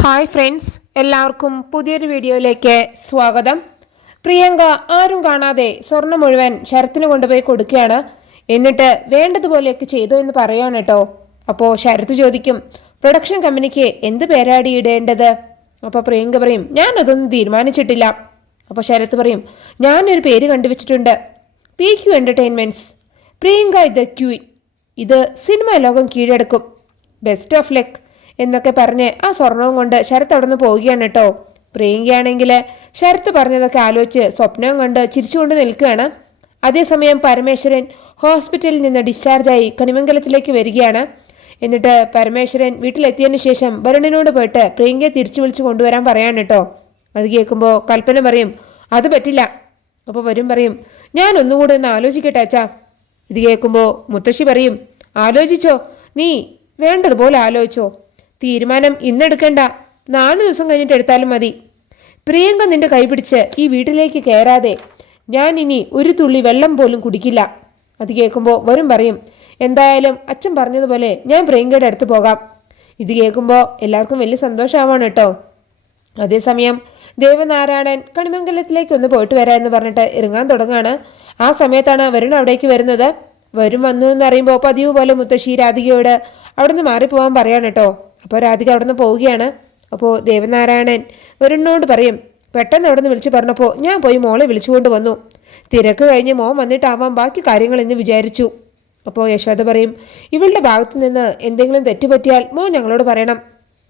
Hi friends എല്ലാവർക്കും പുതിയൊരു വീഡിയോയിലേക്ക് സ്വാഗതം. പ്രിയങ്ക ആരും കാണാതെ സ്വർണം മുഴുവൻ ശരത്തിന് കൊണ്ടുപോയി കൊടുക്കുകയാണ്. എന്നിട്ട് വേണ്ടതുപോലെയൊക്കെ ചെയ്തു എന്ന് പറയാണ് കേട്ടോ. അപ്പോൾ ശരത്ത് ചോദിക്കും പ്രൊഡക്ഷൻ കമ്പനിക്ക് എന്ത് പേരാടി ഇടേണ്ടത്? അപ്പോൾ പ്രിയങ്ക പറയും ഞാനതൊന്നും തീരുമാനിച്ചിട്ടില്ല. അപ്പോൾ ശരത്ത് പറയും ഞാനൊരു പേര് കണ്ടുവച്ചിട്ടുണ്ട്. പി ക്യു എന്റർടൈൻമെന്റ്സ് പ്രിയങ്ക ഇത് ക്യൂൻ ഇത് സിനിമ ലോകം കീഴടക്കും. ബെസ്റ്റ് ഓഫ് ലക്ക് എന്നൊക്കെ പറഞ്ഞ് ആ സ്വർണവും കൊണ്ട് ശരത്ത് അവിടെ നിന്ന് പോവുകയാണ് കേട്ടോ. പ്രിയങ്കയാണെങ്കിൽ ശരത്ത് പറഞ്ഞതൊക്കെ ആലോചിച്ച് സ്വപ്നവും കണ്ട് ചിരിച്ചുകൊണ്ട് നിൽക്കുകയാണ്. അതേസമയം പരമേശ്വരൻ ഹോസ്പിറ്റലിൽ നിന്ന് ഡിസ്ചാർജായി കണിമംഗലത്തിലേക്ക് വരികയാണ്. എന്നിട്ട് പരമേശ്വരൻ വീട്ടിലെത്തിയതിനു ശേഷം വരുണനോട് പോയിട്ട് പ്രിയങ്കയെ തിരിച്ചു വിളിച്ചു കൊണ്ടുവരാൻ പറയാണ് കേട്ടോ. അത് കേൾക്കുമ്പോൾ കൽപ്പന പറയും അത് പറ്റില്ല. അപ്പോൾ വരും പറയും ഞാൻ ഒന്നുകൂടെ ഒന്ന് ആലോചിക്കട്ടെ അച്ഛാ. ഇത് കേൾക്കുമ്പോൾ മുത്തശ്ശി പറയും ആലോചിച്ചോ നീ വേണ്ടതുപോലെ ആലോചിച്ചോ. തീരുമാനം ഇന്നെടുക്കണ്ട. നാല് ദിവസം കഴിഞ്ഞിട്ട് എടുത്താലും മതി. പ്രിയങ്ക നിന്റെ കൈപിടിച്ച് ഈ വീട്ടിലേക്ക് കയറാതെ ഞാൻ ഇനി ഒരു തുള്ളി വെള്ളം പോലും കുടിക്കില്ല. അത് കേൾക്കുമ്പോൾ വരും പറയും എന്തായാലും അച്ഛൻ പറഞ്ഞതുപോലെ ഞാൻ പ്രിയങ്കയുടെ അടുത്ത് പോകാം. ഇത് കേൾക്കുമ്പോൾ എല്ലാവർക്കും വലിയ സന്തോഷമാവാണ് കേട്ടോ. അതേസമയം ദേവനാരായണൻ കണിമംഗലത്തിലേക്ക് ഒന്ന് പോയിട്ട് വരാം എന്ന് പറഞ്ഞിട്ട് ഇറങ്ങാൻ തുടങ്ങാണ്. ആ സമയത്താണ് വരുൺ അവിടേക്ക് വരുന്നത്. വരും വന്നു എന്ന് അറിയുമ്പോൾ പതിവ് പോലെ മുത്തശ്ശി രാധികയോട് അവിടുന്ന് മാറിപ്പോവാൻ പറയാണ് കേട്ടോ. അപ്പോൾ രാധിക അവിടെ നിന്ന് പോവുകയാണ്. അപ്പോൾ ദേവനാരായണൻ വരുണിനോട് പറയും പെട്ടെന്ന് അവിടെ നിന്ന് വിളിച്ചു പറഞ്ഞപ്പോൾ ഞാൻ പോയി മോളെ വിളിച്ചുകൊണ്ട് വന്നു. തിരക്ക് കഴിഞ്ഞ് മോൻ വന്നിട്ടാവാം ബാക്കി കാര്യങ്ങൾ എന്ന് വിചാരിച്ചു. അപ്പോൾ യശോദ പറയും ഇവളുടെ ഭാഗത്ത് നിന്ന് എന്തെങ്കിലും തെറ്റുപറ്റിയാൽ മോൻ ഞങ്ങളോട് പറയണം.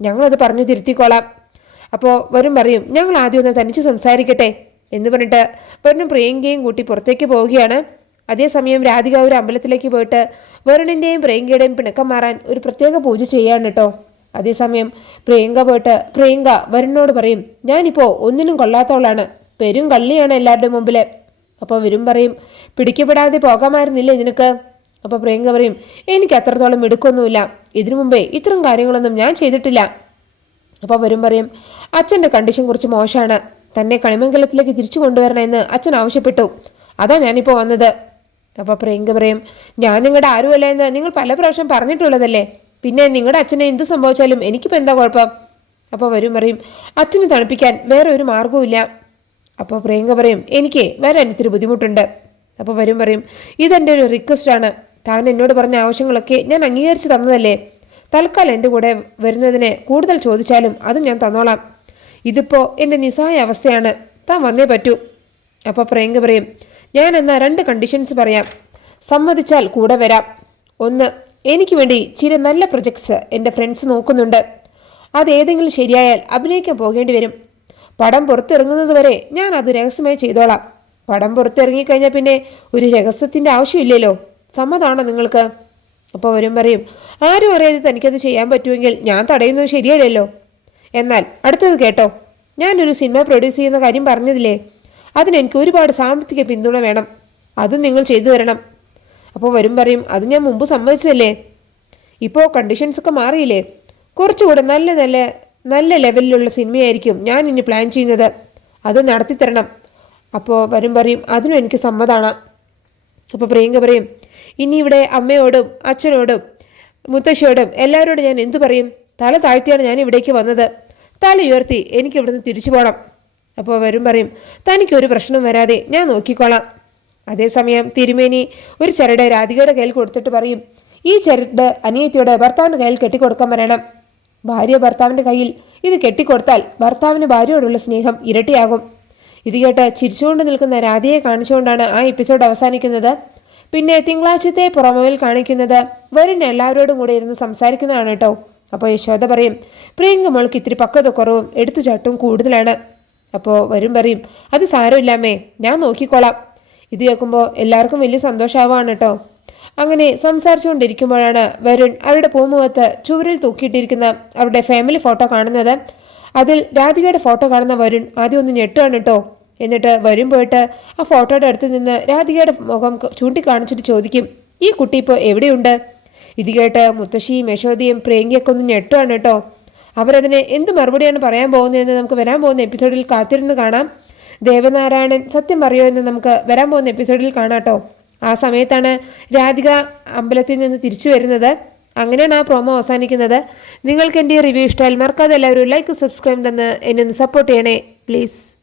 ഞങ്ങളത് പറഞ്ഞു തിരുത്തിക്കോളാം. അപ്പോൾ വരും പറയും ഞങ്ങൾ ആദ്യം ഒന്ന് തനിച്ച് സംസാരിക്കട്ടെ. എന്ന് പറഞ്ഞിട്ട് വരുണും പ്രിയങ്കയും കൂട്ടി പുറത്തേക്ക് പോവുകയാണ്. അതേസമയം രാധിക ഒരു അമ്പലത്തിലേക്ക് പോയിട്ട് വരുണിന്റെയും പ്രിയങ്കയുടെയും പിണക്കം മാറാൻ ഒരു പ്രത്യേക പൂജ ചെയ്യാണ് കേട്ടോ. അതേസമയം പ്രിയങ്ക പോയിട്ട് പ്രിയങ്ക വരുണിനോട് പറയും ഞാനിപ്പോൾ ഒന്നിനും കൊള്ളാത്തവളാണ് പെരും കള്ളിയാണ് എല്ലാവരുടെ മുമ്പിൽ അപ്പോൾ വരും പറയും പിടിക്കപ്പെടാതെ പോകാമായിരുന്നില്ലേ നിനക്ക്? അപ്പോൾ പ്രിയങ്ക പറയും എനിക്ക് അത്രത്തോളം എടുക്കൊന്നുമില്ല ഇതിനു മുമ്പേ ഇത്തരം കാര്യങ്ങളൊന്നും ഞാൻ ചെയ്തിട്ടില്ല. അപ്പോൾ വരും പറയും അച്ഛന്റെ കണ്ടീഷൻ കുറച്ച് മോശമാണ് തന്നെ കണിമംഗലത്തിലേക്ക് തിരിച്ചു കൊണ്ടുവരണമെന്ന് അച്ഛൻ ആവശ്യപ്പെട്ടു അതാ ഞാനിപ്പോൾ വന്നത്. അപ്പോൾ പ്രിയങ്ക പറയും ഞാൻ നിങ്ങളുടെ ആരുമല്ല എന്ന് നിങ്ങൾ പല പ്രാവശ്യം പറഞ്ഞിട്ടുള്ളതല്ലേ പിന്നെ നിങ്ങളുടെ അച്ഛനെ എന്ത് സംഭവിച്ചാലും എനിക്കിപ്പോൾ എന്താ കുഴപ്പം? അപ്പോൾ വരും പറയും അച്ഛനെ തണുപ്പിക്കാൻ വേറെ ഒരു മാർഗവുമില്ല അപ്പോൾ പ്രിയങ്ക പറയും എനിക്ക് വരാൻ ഇത്തിരി ബുദ്ധിമുട്ടുണ്ട്. അപ്പോൾ വരും പറയും ഇതെന്റെ ഒരു റിക്വസ്റ്റാണ് താൻ എന്നോട് പറഞ്ഞ ആവശ്യങ്ങളൊക്കെ ഞാൻ അംഗീകരിച്ച് തന്നതല്ലേ? തൽക്കാലം എന്റെ കൂടെ വരുന്നതിനെ കൂടുതൽ ചോദിച്ചാലും അത് ഞാൻ തന്നോളാം. ഇതിപ്പോൾ എന്റെ നിസ്സഹായ അവസ്ഥയാണ്. താൻ വന്നേ പറ്റൂ. അപ്പോൾ പ്രിയങ്ക പറയും ഞാൻ എന്നാൽ രണ്ട് കണ്ടീഷൻസ് പറയാം. സമ്മതിച്ചാൽ കൂടെ വരാം. ഒന്ന് എനിക്ക് വേണ്ടി ചില നല്ല പ്രൊജക്ട്സ് എന്റെ ഫ്രണ്ട്സ് നോക്കുന്നുണ്ട്. അതേതെങ്കിലും ശരിയായാൽ അഭിനയിക്കാൻ പോകേണ്ടി വരും പടം പുറത്തിറങ്ങുന്നത് വരെ ഞാൻ അത് രഹസ്യമായി ചെയ്തോളാം. പടം പുറത്തിറങ്ങിക്കഴിഞ്ഞാൽ പിന്നെ ഒരു രഹസ്യത്തിന്റെ ആവശ്യമില്ലല്ലോ. സമ്മതാണോ നിങ്ങൾക്ക്? അപ്പോൾ വരും പറയും ആരും അറിയാതെ തനിക്കത് ചെയ്യാൻ പറ്റുമെങ്കിൽ ഞാൻ തടയുന്നത് ശരിയല്ലല്ലോ. എന്നാൽ അടുത്തത് കേട്ടോ ഞാനൊരു സിനിമ പ്രൊഡ്യൂസ് ചെയ്യുന്ന കാര്യം പറഞ്ഞതില്ലേ? അതിന് എനിക്ക് ഒരുപാട് സാമ്പത്തിക പിന്തുണ വേണം. അതും നിങ്ങൾ ചെയ്തു തരണം. അപ്പോൾ വരും പറയും അത് ഞാൻ മുമ്പ് സമ്മതിച്ചല്ലേ ഇപ്പോൾ കണ്ടീഷൻസ് ഒക്കെ മാറിയില്ലേ? കുറച്ചുകൂടെ നല്ല നല്ല നല്ല ലെവലിലുള്ള സിനിമയായിരിക്കും ഞാൻ ഇനി പ്ലാൻ ചെയ്യുന്നത്. അത് നടത്തിത്തരണം. അപ്പോൾ വരും പറയും അതിനും എനിക്ക് സമ്മതമാണ് അപ്പോൾ പ്രിയങ്ക പറയും ഇനി ഇവിടെ അമ്മയോടും അച്ഛനോടും മുത്തശ്ശിയോടും എല്ലാവരോടും ഞാൻ എന്തു പറയും? തല താഴ്ത്തിയാണ് ഞാൻ ഇവിടേക്ക് വന്നത്. തല ഉയർത്തി എനിക്ക് ഇവിടുന്ന് തിരിച്ചു പോകണം അപ്പോൾ വരും പറയും തനിക്കൊരു പ്രശ്നം വരാതെ ഞാൻ നോക്കിക്കോളാം. അതേസമയം തിരുമേനി ഒരു ചരട് രാധികയുടെ കയ്യിൽ കൊടുത്തിട്ട് പറയും ഈ ചരട് അനിയത്തിയുടെ ഭർത്താവിന്റെ കയ്യിൽ കെട്ടിക്കൊടുക്കാൻ പറയണം ഭാര്യ ഭർത്താവിന്റെ കയ്യിൽ ഇത് കെട്ടിക്കൊടുത്താൽ ഭർത്താവിന് ഭാര്യയോടുള്ള സ്നേഹം ഇരട്ടിയാകും ഇത് കേട്ട് ചിരിച്ചുകൊണ്ട് നിൽക്കുന്ന രാധയെ കാണിച്ചുകൊണ്ടാണ് ആ എപ്പിസോഡ് അവസാനിക്കുന്നത്. പിന്നെ തിങ്കളാഴ്ചത്തെ പുറമോയിൽ കാണിക്കുന്നത് വരുൺ എല്ലാവരോടും കൂടെ ഇരുന്ന് സംസാരിക്കുന്നതാണ് കേട്ടോ. അപ്പോൾ യശോദ പറയും പ്രിയങ്ക മോൾക്ക് ഇത്തിരി പക്വത കുറവും എടുത്തുചാട്ടും കൂടുതലാണ് അപ്പോൾ വരും പറയും അത് സാരമില്ലാമേ ഞാൻ നോക്കിക്കോളാം. ഇത് കേൾക്കുമ്പോൾ എല്ലാവർക്കും വലിയ സന്തോഷമാവാണ് കേട്ടോ. അങ്ങനെ സംസാരിച്ചുകൊണ്ടിരിക്കുമ്പോഴാണ് വരുൺ അവരുടെ പൂമുഖത്ത് ചുവരിൽ തൂക്കിയിട്ടിരിക്കുന്ന അവരുടെ ഫാമിലി ഫോട്ടോ കാണുന്നത്. അതിൽ രാധികയുടെ ഫോട്ടോ കാണുന്ന വരുൺ ആദ്യം ഒന്ന് ഞെട്ടുകയാണ് കേട്ടോ. എന്നിട്ട് വരും പോയിട്ട് ആ ഫോട്ടോയുടെ അടുത്ത് നിന്ന് രാധികയുടെ മുഖം ചൂണ്ടിക്കാണിച്ചിട്ട് ചോദിക്കും ഈ കുട്ടി ഇപ്പോൾ എവിടെയുണ്ട്? ഇത് കേട്ട് മുത്തശ്ശിയും യശോദയും പ്രിയങ്കയൊക്കെ ഒന്ന് ഞെട്ടുകയാണ് കേട്ടോ. അവരതിന് എന്ത് മറുപടിയാണ് പറയാൻ പോകുന്നതെന്ന് നമുക്ക് വരാൻ പോകുന്ന എപ്പിസോഡിൽ കാത്തിരുന്ന് കാണാം. ദേവനാരായണൻ സത്യം പറയുമോ എന്ന് നമുക്ക് വരാൻ പോകുന്ന എപ്പിസോഡിൽ കാണാം കേട്ടോ. ആ സമയത്താണ് രാധിക അമ്പലത്തിൽ നിന്ന് തിരിച്ചു വരുന്നത്. അങ്ങനെയാണ് ആ പ്രോമോ അവസാനിക്കുന്നത്. നിങ്ങൾക്ക് എന്റെ റിവ്യൂ ഇഷ്ടമായാൽ മറക്കാതെ എല്ലാവരും ലൈക്ക് സബ്സ്ക്രൈബ് തന്ന് എന്നെ ഒന്ന് സപ്പോർട്ട് ചെയ്യണേ പ്ലീസ്